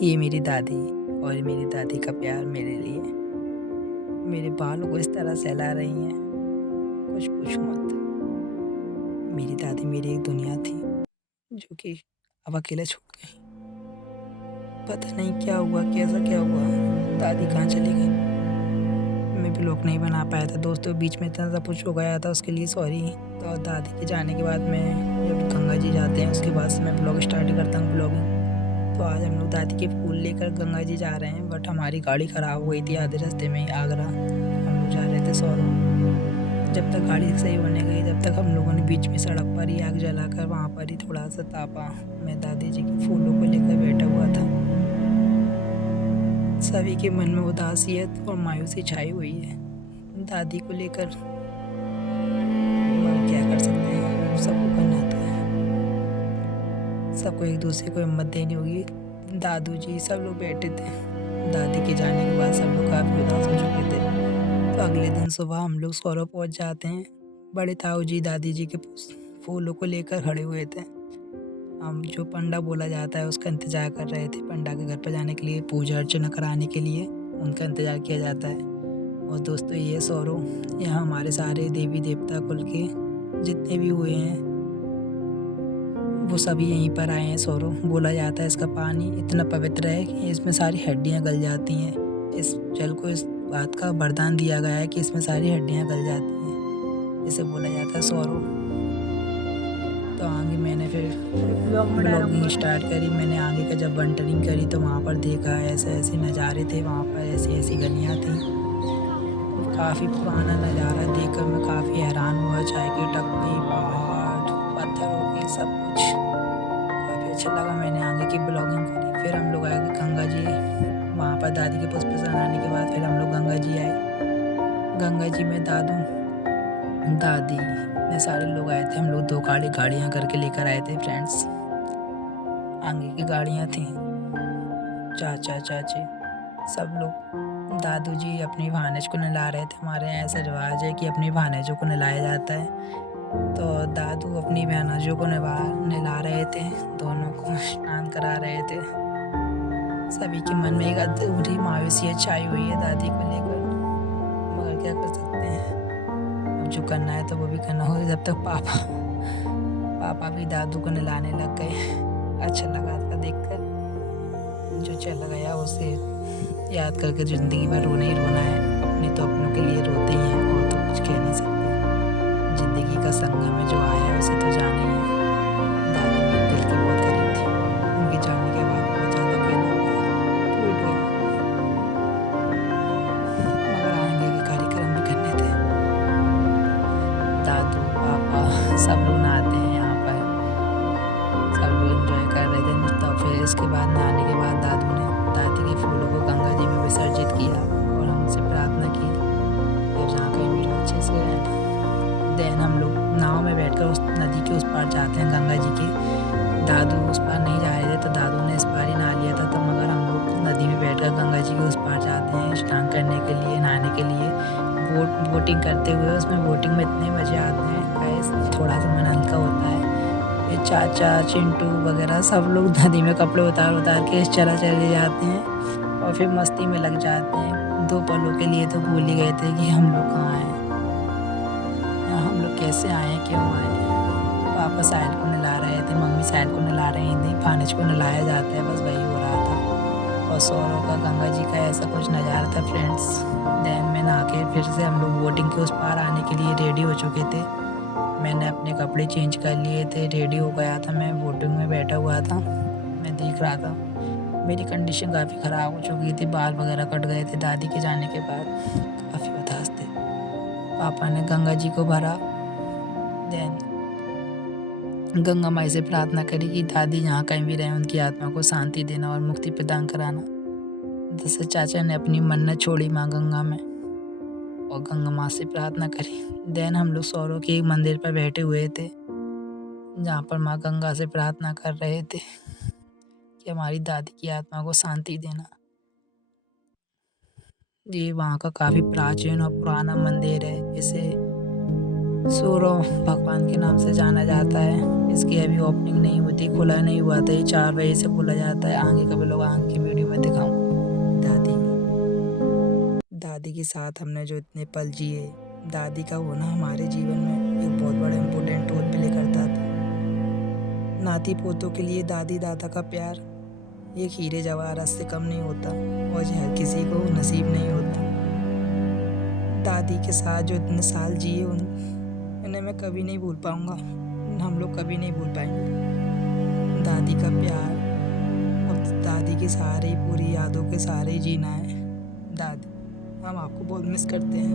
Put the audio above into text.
ये मेरी दादी और मेरी दादी का प्यार मेरे लिए मेरे बालों को इस तरह सहला रही हैं, कुछ पूछो मत। मेरी दादी मेरी एक दुनिया थी जो कि अब अकेले छूट गई। पता नहीं क्या हुआ, कैसा क्या हुआ, दादी कहाँ चली गई। मैं ब्लॉग नहीं बना पाया था दोस्तों, बीच में इतना सब कुछ हो गया था, उसके लिए सॉरी। तो दादी के जाने के बाद मैं जब गंगा जी जाते हैं उसके बाद से मैं ब्लॉग स्टार्ट करता हूँ ब्लॉगिंग। तो आज हम लोग दादी के फूल लेकर गंगा जी जा रहे हैं, बट हमारी गाड़ी ख़राब हो गई थी आधे रास्ते में ही आगरा। हम लोग जा रहे थे सौरव। जब तक गाड़ी सही होने गई तब तक हम लोगों ने बीच में सड़क पर ही आग जलाकर वहाँ पर ही थोड़ा सा तापा। मैं दादी जी के फूलों को लेकर बैठा हुआ था। सभी के मन में उदासियत और मायूसी छाई हुई है दादी को लेकर, मगर क्या कर सकते हैं, सबको करना तो है। सबको एक दूसरे को हिम्मत देनी होगी। दादू जी सब लोग बैठे थे। दादी के जाने के बाद सब लोग काफ़ी उदास हो चुके थे। तो अगले दिन सुबह हम लोग सौरव पहुंच जाते हैं। बड़े ताऊ जी दादी जी के फूलों को लेकर खड़े हुए थे। हम जो पंडा बोला जाता है उसका इंतज़ार कर रहे थे। पंडा के घर पर जाने के लिए, पूजा अर्चना कराने के लिए उनका इंतज़ार किया जाता है। और दोस्तों ये सौरव, यहाँ हमारे सारे देवी देवता कुल के जितने भी हुए हैं वो सभी यहीं पर आए हैं। सौरव बोला जाता है इसका पानी इतना पवित्र है कि इसमें सारी हड्डियाँ गल जाती हैं। इस जल को इस बात का वरदान दिया गया है कि इसमें सारी हड्डियाँ गल जाती हैं, इसे बोला जाता है सौरव। तो आगे मैंने फिर ब्लॉगिंग स्टार्ट करी। मैंने आगे का जब वंटरिंग करी तो वहाँ पर देखा ऐसे ऐसे नज़ारे थे, वहाँ पर ऐसी ऐसी गलियाँ थी। काफ़ी पुराना नज़ारा देखकर मैं काफ़ी हैरान हुआ। चाय की टपरी, पहाड़, पत्थरों के सब कुछ काफ़ी अच्छा लगा। मैंने आगे की ब्लॉगिंग करी। फिर हम लोग आए गंगा जी। वहाँ पर दादी के पुष्प चढ़ाने के बाद फिर हम लोग गंगा जी आए। गंगा जी में दादू दादी इतने सारे लोग आए थे। हम लोग 2 गाड़ियाँ करके लेकर आए थे फ्रेंड्स। आगे की गाड़ियाँ थी, चाचा चाची सब लोग। दादू जी अपनी भानज को नहला रहे थे। हमारे यहाँ ऐसा रिवाज है कि अपनी भानजों को नहलाया जाता है। तो दादू अपनी भानजों को नहला रहे थे, दोनों को स्नान करा रहे थे। सभी के मन में एक अधूरी मायूसी छाई हुई है दादी को लेकर, मगर क्या कर सकते हैं। अब जो करना है तो वो भी करना होगा। जब तक पापा भी दादू को नहलाने लग गए। अच्छा लगा था देखकर। जो चला गया उसे याद करके ज़िंदगी भर रोना ही रोना है। अपने तो अपनों के लिए रोते ही हैं, और तो कुछ कह नहीं सकते। ज़िंदगी का संगम में जो आया है उसे तो जाना ही है। दादी मेरे दिल के बहुत करीब थी। उनके जाने के बाद बहुत ज़्यादा अकेला हो गया, टूट गया। मगर आगे के कार्यक्रम भी करने थे। दादू पापा सब लोग नहाते हैं यहाँ पर, सब लोग एंजॉय कर रहे थे। तो फिर इसके बाद नहाने के बाद दादू ने दादी के फूलों को गंगा जी में विसर्जित किया और हमसे प्रार्थना की फिर जहाँ कहीं भी अच्छे से रहना। देन हम लोग नाव में बैठकर उस नदी के उस पार जाते हैं गंगा जी के। दादू उस पार नहीं जा रहे थे तो दादू ने इस पार ही नहा लिया था। तो मगर हम लोग नदी में बैठकर गंगा जी के उस पार जाते हैं स्नान करने के लिए, नहाने के लिए। बोटिंग करते हुए, उसमें बोटिंग में इतने मज़े आते हैं गाइस, थोड़ा सा मन हल्का होता है। ये चाचा चिंटू वगैरह सब लोग नदी में कपड़े उतार के चले जाते हैं और फिर मस्ती में लग जाते हैं। 2 पलों के लिए तो भूल ही गए थे कि हम लोग कहाँ हैं, हम लोग कैसे आए, क्यों आए। पापा साहिल को नहला रहे थे, मम्मी साहिल को नहला रही थी। भानज को नहलाया जाता है, बस वही हो रहा था। और सौरव का गंगा जी का ऐसा कुछ नज़ारा था फ्रेंड्स। देन में नहा के फिर से हम लोग बोटिंग के उस पार आने के लिए रेडी हो चुके थे। मैंने अपने कपड़े चेंज कर लिए थे, रेडी हो गया था। मैं बोटिंग में बैठा हुआ था, मैं देख रहा था। मेरी कंडीशन काफ़ी ख़राब हो चुकी थी, बाल वगैरह कट गए थे दादी के जाने के बाद, काफ़ी उदास थे। पापा ने गंगा जी को भरा। देन गंगा माई से प्रार्थना करी कि दादी जहाँ कहीं भी रहे उनकी आत्मा को शांति देना और मुक्ति प्रदान कराना। जैसे चाचा ने अपनी मन्नत छोड़ी माँ गंगा में और गंगा माँ से प्रार्थना करी। देन हम लोग सौरव के एक मंदिर पर बैठे हुए थे जहाँ पर माँ गंगा से प्रार्थना कर रहे थे कि हमारी दादी की आत्मा को शांति देना। ये वहाँ का काफ़ी प्राचीन और पुराना मंदिर है। इसे सौरव भगवान के नाम से जाना जाता है। इसकी अभी ओपनिंग नहीं हुई थी, खुला नहीं हुआ था। ये 4 बजे से खोला जाता है। आगे का भी लोग आगे की वीडियो मैं दिखाऊँ। दादी दादी के साथ हमने जो इतने पल जिए, दादी का होना हमारे जीवन में एक बहुत बड़ा इम्पोर्टेंट रोल प्ले करता था। नाती पोतों के लिए दादी दादा का प्यार एक हीरे जवाहरात से कम नहीं होता और ये हर किसी को नसीब नहीं होता। दादी के साथ जो इतने साल जिए इन्हें मैं कभी नहीं भूल पाऊँगा, हम लोग कभी नहीं भूल पाएंगे। दादी का प्यार और दादी के सहारे ही, पूरी यादों के सहारे ही जीना है। दादी, हम आपको बहुत मिस करते हैं।